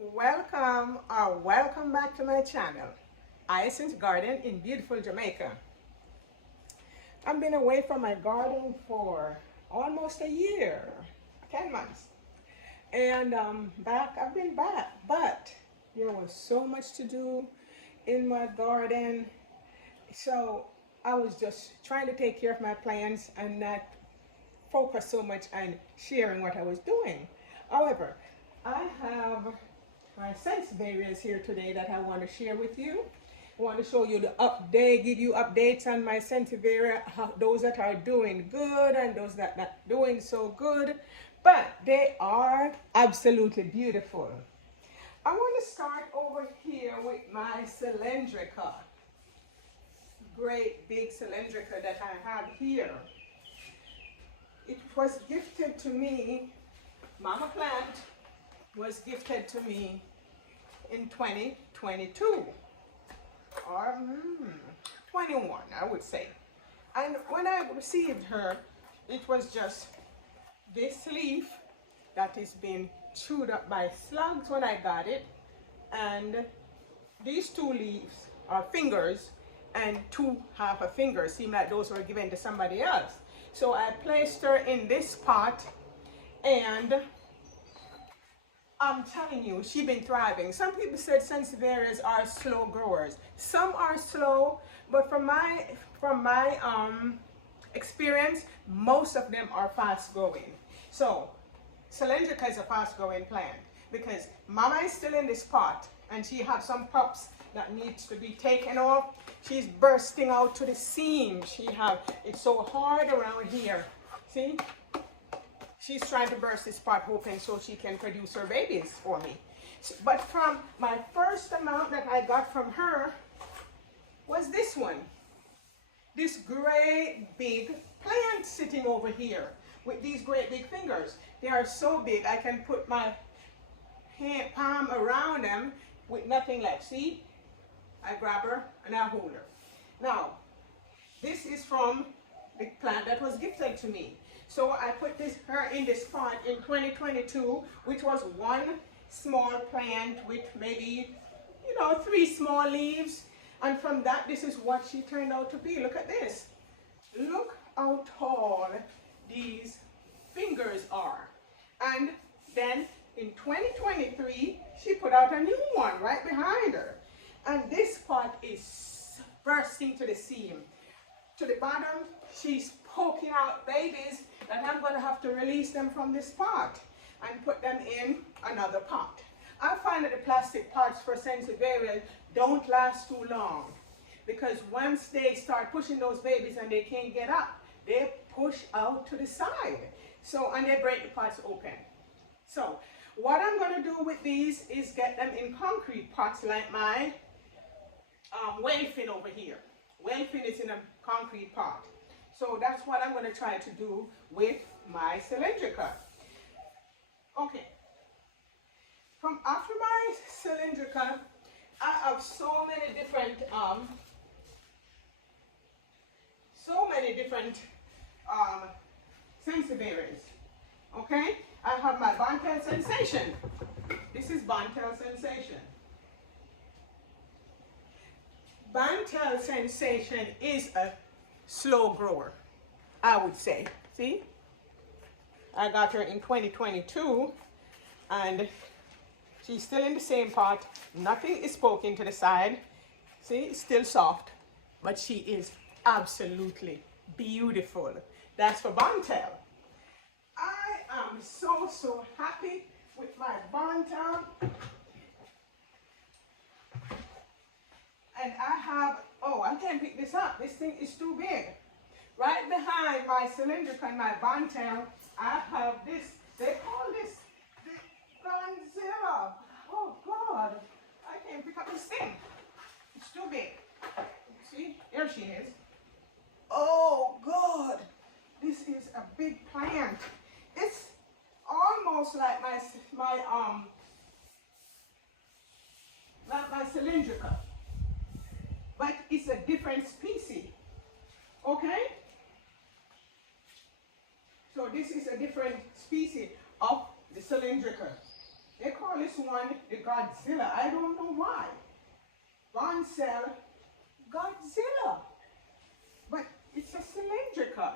Welcome back to my channel, Hyacinth Garden in beautiful Jamaica. I've been away from my garden for almost a year, 10 months. And I've been back, but there was so much to do in my garden. So I was just trying to take care of my plants and not focus so much on sharing what I was doing. However, I have my Sanseverias here today that I want to share with you. I want to show you the update, give you updates on my Sanseveria, those that are doing good and those that are not doing so good, but they are absolutely beautiful. I want to start over here with my Cylinderica, great big Cylinderica that I have here. It was gifted to me, Mama Plant was gifted to me in 2022 or 21, I would say. And when I received her, it was just this leaf that is being chewed up by slugs when I got it, and these two leaves are fingers, and two half a finger seem like those were given to somebody else. So I placed her in this pot, and I'm telling you, she's been thriving. Some people said Sanseverias are slow growers. Some are slow, but from my experience, most of them are fast growing. So Cylinderica is a fast growing plant because Mama is still in this pot, and she has some pups that needs to be taken off. She's bursting out to the seam. It's so hard around here. See? She's trying to burst this pot open so she can produce her babies for me. But from my first amount that I got from her was this one. This great big plant sitting over here with these great big fingers. They are so big I can put my palm around them with nothing left. See? I grab her and I hold her. Now, this is from the plant that was gifted to me. So I put her in this pot in 2022, which was one small plant with maybe, 3 small leaves. And from that, this is what she turned out to be. Look at this. Look how tall these fingers are. And then in 2023, she put out a new one right behind her. And this pot is bursting to the seam. To the bottom, she's poking out babies that I'm going to have to release them from this pot and put them in another pot. I find that the plastic pots for Sanseveria don't last too long because once they start pushing those babies and they can't get up, they push out to the side. And they break the pots open. So what I'm going to do with these is get them in concrete pots like my wellfin over here. Wellfin is in a concrete pot. So that's what I'm going to try to do with my Cylinderica. Okay. From after my Cylinderica, I have so many different Sanseverias. Okay? I have my Bontail Sensation. This is Bontail Sensation. Bontail Sensation is a slow grower, I would say. See? I got her in 2022 and she's still in the same pot. Nothing is poking to the side. See, it's still soft, but she is absolutely beautiful. That's for Bontail. I am so happy with my Bontail. And I have, I can't pick this up. This thing is too big. Right behind my Cylinderica and my Bontail, I have this. They call this the Godzilla. Oh God, I can't pick up this thing. It's too big. See, there she is. Oh God, this is a big plant. It's almost like my Cylinderica. But it's a different species, okay? So this is a different species of the Cylinderica. They call call this one the Godzilla. I don't know why. Bonsell Godzilla. But it's a cylindrica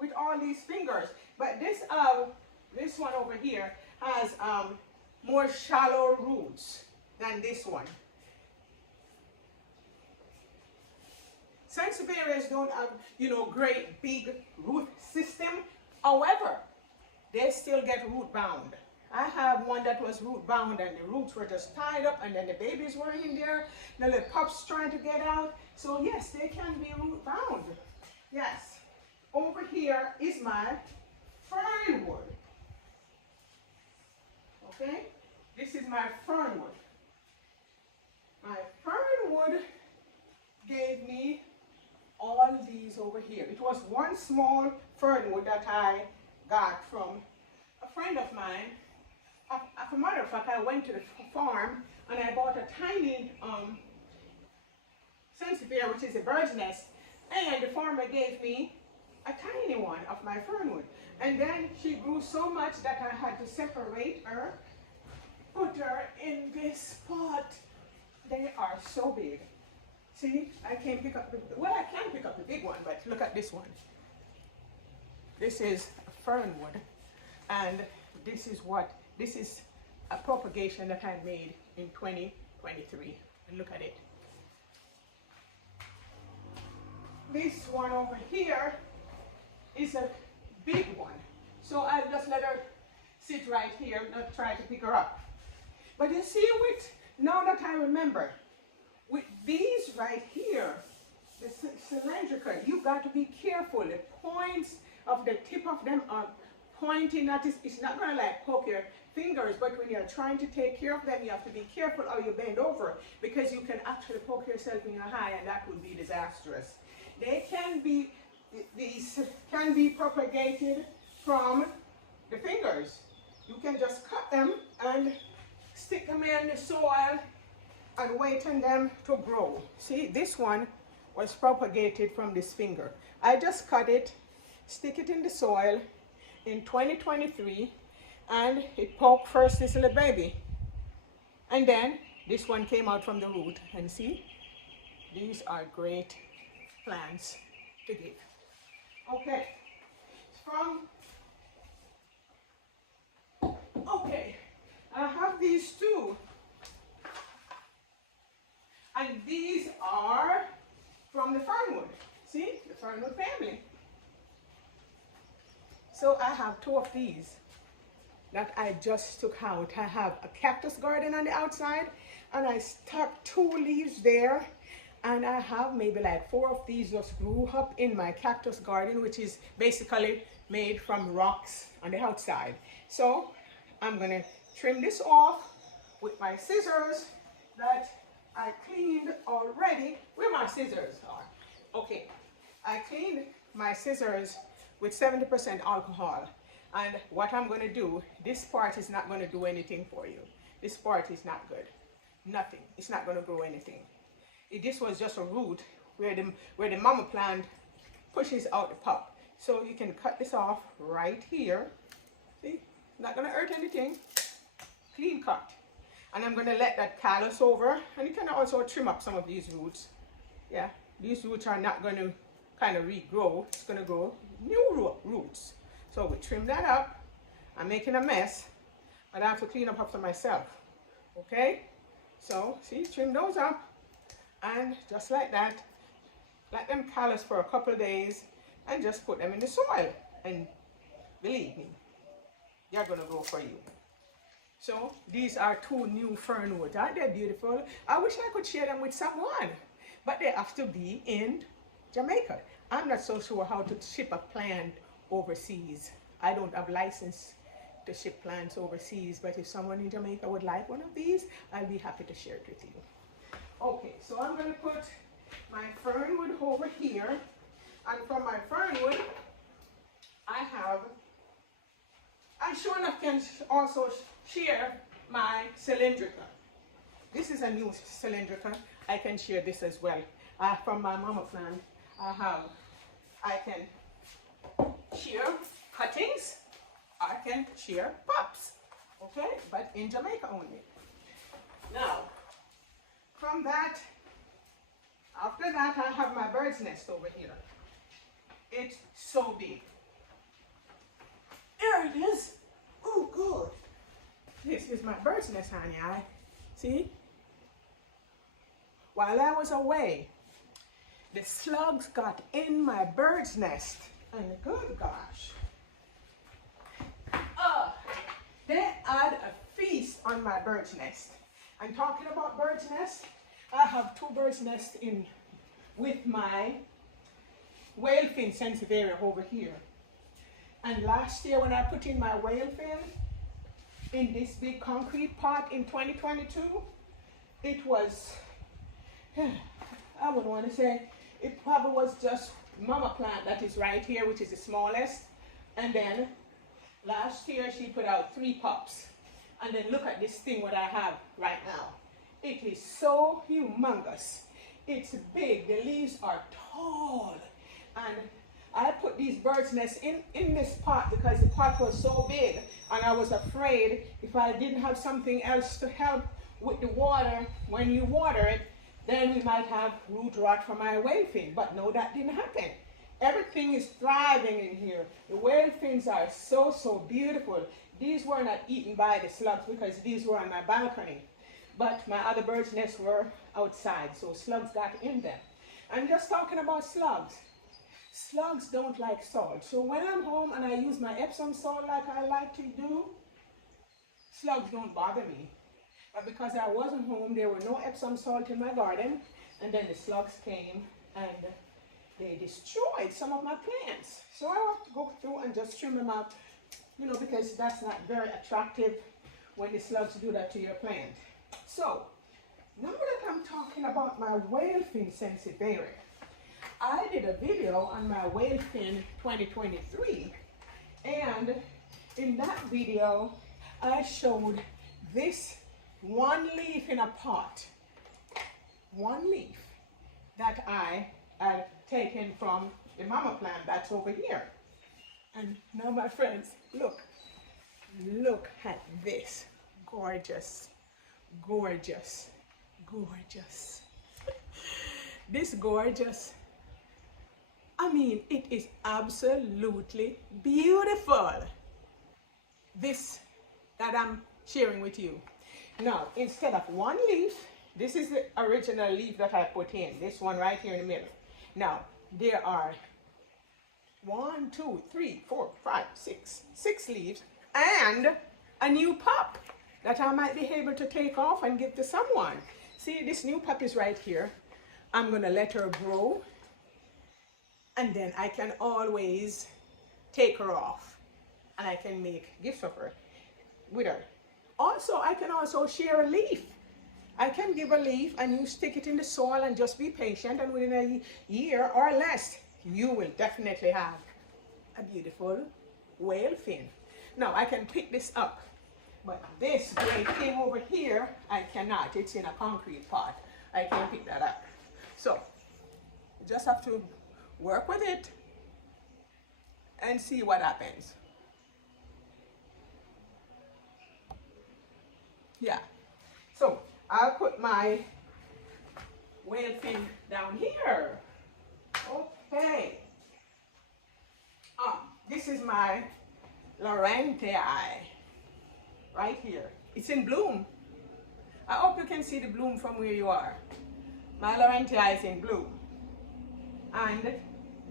with all these fingers. But this one over here has more shallow roots than this one. Sanseverias don't have, you know, great big root system. However, they still get root bound. I have one that was root bound and the roots were just tied up and then the babies were in there. The little pups trying to get out. So yes, they can be root bound. Yes. Over here is my fernwood. Okay? This is my fernwood. My fernwood gave me all these over here. It was one small fernwood that I got from a friend of mine. As a matter of fact, I went to the farm and I bought a tiny Sansevieria, which is a bird's nest, and the farmer gave me a tiny one of my fernwood. And then she grew so much that I had to separate her, put her in this pot. They are so big. See, I can't pick up the, well, I can pick up the big one, but look at this one. This is a fernwood, and this is a propagation that I made in 2023. And look at it. This one over here is a big one. So I'll just let her sit right here, not try to pick her up. But you see, now that I remember, with these right here, the Cylinderica, you've got to be careful. The points of the tip of them are pointing at this. It's not going to like poke your fingers, but when you're trying to take care of them, you have to be careful or you bend over, because you can actually poke yourself in your eye, and that would be disastrous. These can be propagated from the fingers. You can just cut them and stick them in the soil and wait on them to grow. See, this one was propagated from this finger. I just cut it, stick it in the soil in 2023, and it poked first this little baby. And then this one came out from the root, and see, these are great plants to give. Okay, I have these two. And these are from the fernwood. See, the fernwood family. So I have two of these that I just took out. I have a cactus garden on the outside, and I stuck 2 leaves there. And I have maybe like 4 of these just grew up in my cactus garden, which is basically made from rocks on the outside. So I'm gonna trim this off with my scissors that I cleaned already. Where my scissors are? Okay, I cleaned my scissors with 70% alcohol. And what I'm gonna do, this part is not gonna do anything for you. This part is not good. Nothing. It's not gonna grow anything. This was just a root where the mama plant pushes out the pup. So you can cut this off right here. See, not gonna hurt anything. Clean cut. And I'm gonna let that callus over, and you can also trim up some of these roots. Yeah, these roots are not gonna kind of regrow. It's gonna grow new roots. So we trim that up. I'm making a mess, but I have to clean up after myself. Okay? So see, trim those up. And just like that, let them callus for a couple of days and just put them in the soil. And believe me, they're going to grow for you. So these are 2 new fernwoods. Aren't they beautiful? I wish I could share them with someone, but they have to be in Jamaica. I'm not so sure how to ship a plant overseas. I don't have license to ship plants overseas, but if someone in Jamaica would like one of these, I'll be happy to share it with you. Okay, so I'm going to put my fernwood over here, and from my fernwood, I sure enough can also share my Cylinderica. This is a new Cylinderica. I can share this as well. From my mama plant, I can share cuttings, I can share pups. Okay, but in Jamaica only. Now, from that, after that, I have my bird's nest over here. It's so big. There it is. Oh, good. This is my bird's nest, honey. See? While I was away, the slugs got in my bird's nest. And good gosh. They had a feast on my bird's nest. I'm talking about bird's nest. I have 2 bird's nests in with my whale fin Sansevieria over here. And last year when I put in my whale fin in this big concrete pot in 2022, it was, I would want to say, it probably was just mama plant that is right here, which is the smallest. And then last year she put out 3 pups. And then look at this thing what I have right now. It is so humongous. It's big. The leaves are tall. And I put these bird's nests in this pot because the pot was so big. And I was afraid if I didn't have something else to help with the water, when you water it, then we might have root rot from my whale fin. But no, that didn't happen. Everything is thriving in here. The whale fins are so, so beautiful. These were not eaten by the slugs because these were on my balcony. But my other bird's nests were outside, so slugs got in them. I'm just talking about slugs. Slugs don't like salt. So when I'm home and I use my Epsom salt like I like to do, slugs don't bother me. But because I wasn't home, there were no Epsom salt in my garden, and then the slugs came and they destroyed some of my plants. So I have to go through and just trim them out, you know, because that's not very attractive when the slugs do that to your plant. So, now that I'm talking about my whale fin Sansevieria, I did a video on my whale fin 2023, and in that video, I showed this 1 leaf in a pot, 1 leaf that I had taken from the mama plant that's over here. And now my friends, look at this. Gorgeous, gorgeous, gorgeous. This gorgeous, I mean, it is absolutely beautiful. This that I'm sharing with you. Now, instead of 1 leaf, this is the original leaf that I put in. This one right here in the middle. Now, there are 1, 2, 3, 4, 5, 6 leaves and a new pup that I might be able to take off and give to someone. See, this new pup is right here. I'm gonna let her grow and then I can always take her off and I can make gifts of her with her. Also, I can also share a leaf. I can give a leaf and you stick it in the soil and just be patient, and within a year or less, you will definitely have a beautiful whale fin. Now, I can pick this up, but this great thing over here, I cannot. It's in a concrete pot. I can't pick that up. So, you just have to work with it and see what happens. Yeah. So, I'll put my whale fin down here. Okay. This is my Cylinderica right here. It's in bloom. I hope you can see the bloom from where you are. My Cylinderica is in bloom. And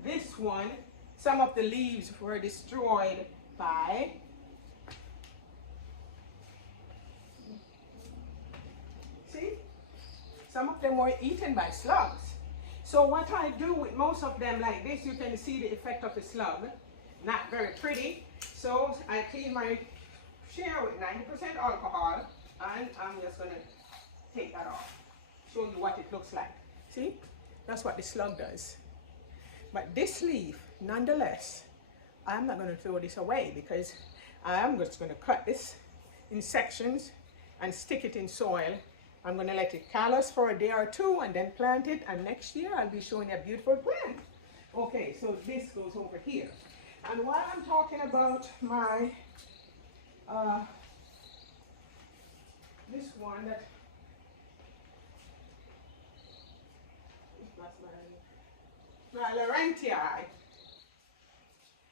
this one, some of the leaves were destroyed by some of them were eaten by slugs. So what I do with most of them like this, you can see the effect of the slug. Not very pretty. So I clean my share with 90% alcohol, and I'm just gonna take that off. Show you what it looks like. See? That's what the slug does. But this leaf, nonetheless, I'm not gonna throw this away because I'm just gonna cut this in sections and stick it in soil. I'm going to let it callus for a day or 2 and then plant it, and next year I'll be showing you a beautiful plant. Okay, so this goes over here. And while I'm talking about my one that my Laurentii.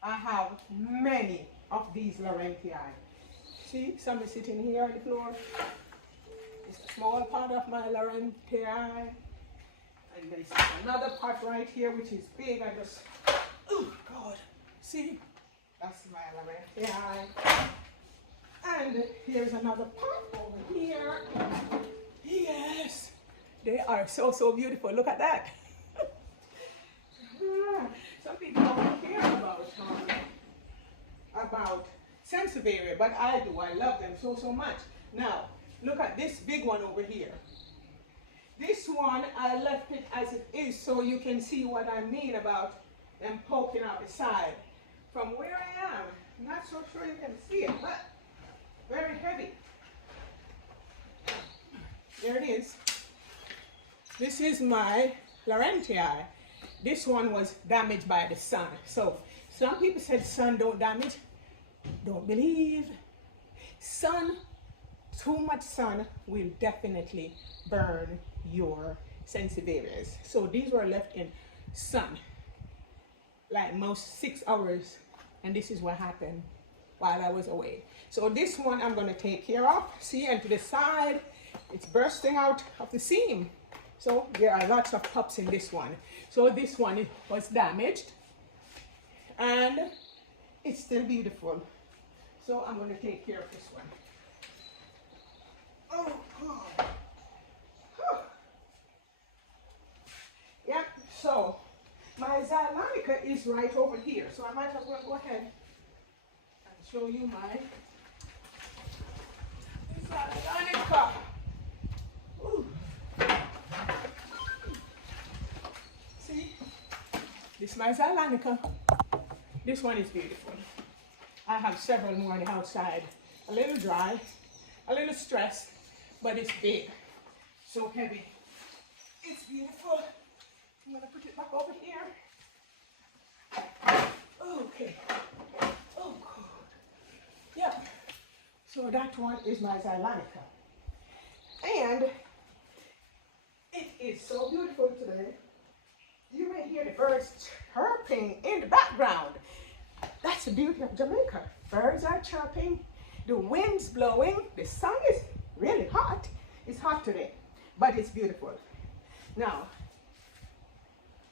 I have many of these Laurentii. See, some is sitting here on the floor. It's a small part of my Laurentii. And there's another pot right here which is big. I just, oh God, see, that's my Laurentii. And here's another pot over here. Yes, they are so, so beautiful. Look at that. Some people don't care about Sansevieria, but I do. I love them so, so much. Now, look at this big one over here. This one, I left it as it is so you can see what I mean about them poking out the side. From where I am, I'm not so sure you can see it, but very heavy. There it is. This is my Laurentii. This one was damaged by the sun. So some people said sun don't damage. Don't believe. Sun, too much sun will definitely burn your Sanseverias. So these were left in sun, like most 6 hours, and this is what happened while I was away. So this one I'm going to take care of. See, and to the side, it's bursting out of the seam. So there are lots of pups in this one. So this one was damaged, and it's still beautiful. So I'm going to take care of this one. Oh, God. Yep, so my Cylinderica is right over here. So I might as well go ahead and show you my Cylinderica. See, this is my Cylinderica. This one is beautiful. I have several more on the outside. A little dry, a little stressed, but it's big. So heavy. It's beautiful. I'm going to put it back over here. Okay. Oh, God. Yeah. So that one is my Cylinderica. And it is so beautiful today. You may hear the birds chirping in the background. That's the beauty of Jamaica. Birds are chirping, the wind's blowing, the sun is really hot. It's hot today, but it's beautiful. Now,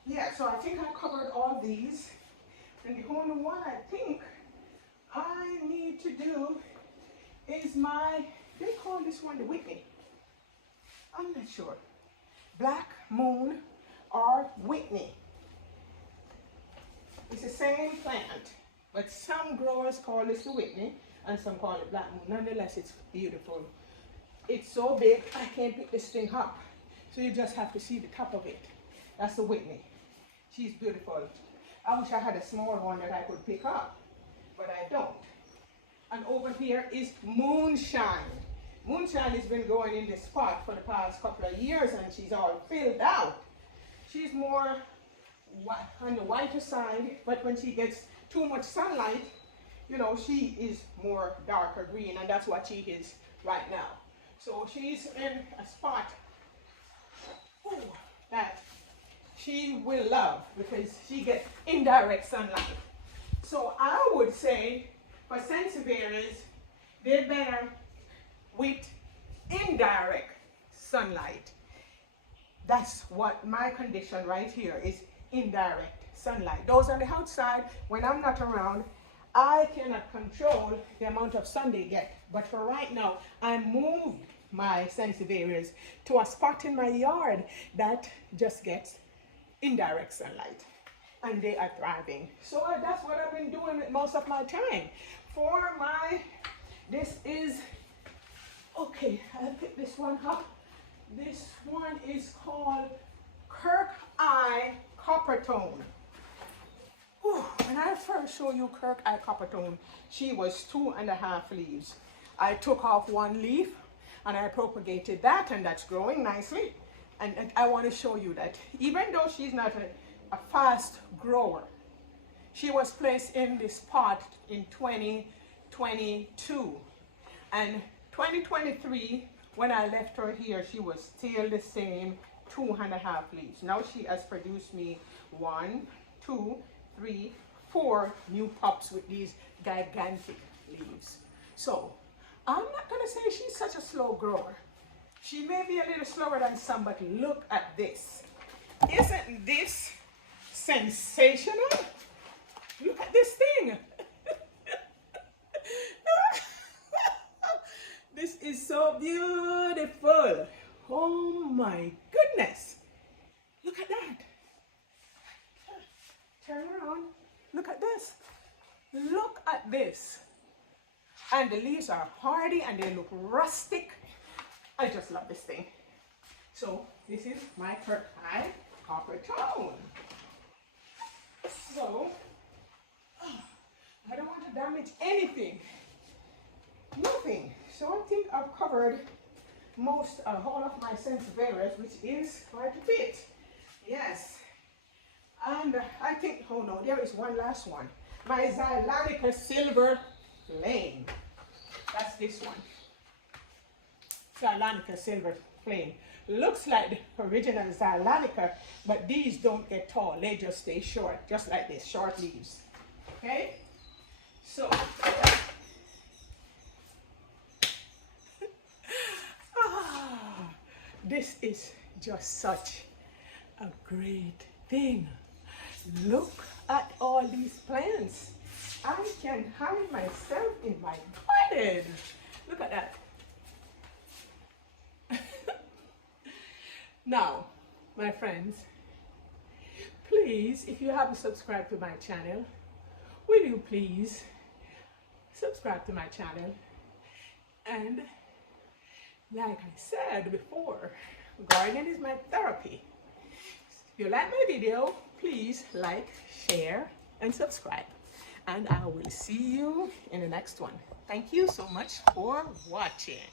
yeah, so I think I covered all these. And the only one I think I need to do is they call this one the Whitney. I'm not sure. Black Moon or Whitney. It's the same plant, but some growers call this the Whitney and some call it Black Moon. Nonetheless, it's beautiful. It's so big, I can't pick this thing up. So you just have to see the top of it. That's the Whitney. She's beautiful. I wish I had a small one that I could pick up, but I don't. And over here is Moonshine. Moonshine has been growing in this pot for the past couple of years, and she's all filled out. She's more on the whiter side, but when she gets too much sunlight, you know, she is more darker green, and that's what she is right now. So she's in a spot that she will love because she gets indirect sunlight. So I would say for Sanseverias, they're better with indirect sunlight. That's what my condition right here is, indirect sunlight. Those on the outside, when I'm not around, I cannot control the amount of sun they get. But for right now, I moved my Sanseverias to a spot in my yard that just gets indirect sunlight, and they are thriving. So that's what I've been doing with most of my time. For this is, okay, I'll pick this one up. This one is called Kirk Eye Copper Tone. When I first showed you Kirk Eye Copper Tone, she was 2.5 leaves. I took off 1 leaf and I propagated that, and that's growing nicely. And I want to show you that even though she's not a fast grower, she was placed in this pot in 2022. And 2023, when I left her here, she was still the same 2.5 leaves. Now she has produced me 1, 2, 3, 4 new pups with these gigantic leaves. So I'm not gonna say she's such a slow grower. She may be a little slower than some, but look at this. Isn't this sensational? Look at this thing. This is so beautiful. Oh my goodness. Look at that. Turn around. Look at this. Look at this. And the leaves are hardy and they look rustic. I just love this thing. So this is my third eye copper tone. So I don't want to damage anything. Nothing. So I think I've covered all of my Sanseverias, which is quite a bit. Yes. And I think, oh no, there is one last one. My Cylinderica Silver Flame. That's this one. Cylinderica Silver Flame. Looks like the original Cylinderica, but these don't get tall. They just stay short, just like this, short leaves. Okay? So, this is just such a great thing. Look at all these plants. I can hide myself in my garden. Look at that. Now, my friends, please, if you haven't subscribed to my channel, will you please subscribe to my channel? And like I said before, gardening is my therapy. If you like my video, please like, share, and subscribe. And I will see you in the next one. Thank you so much for watching.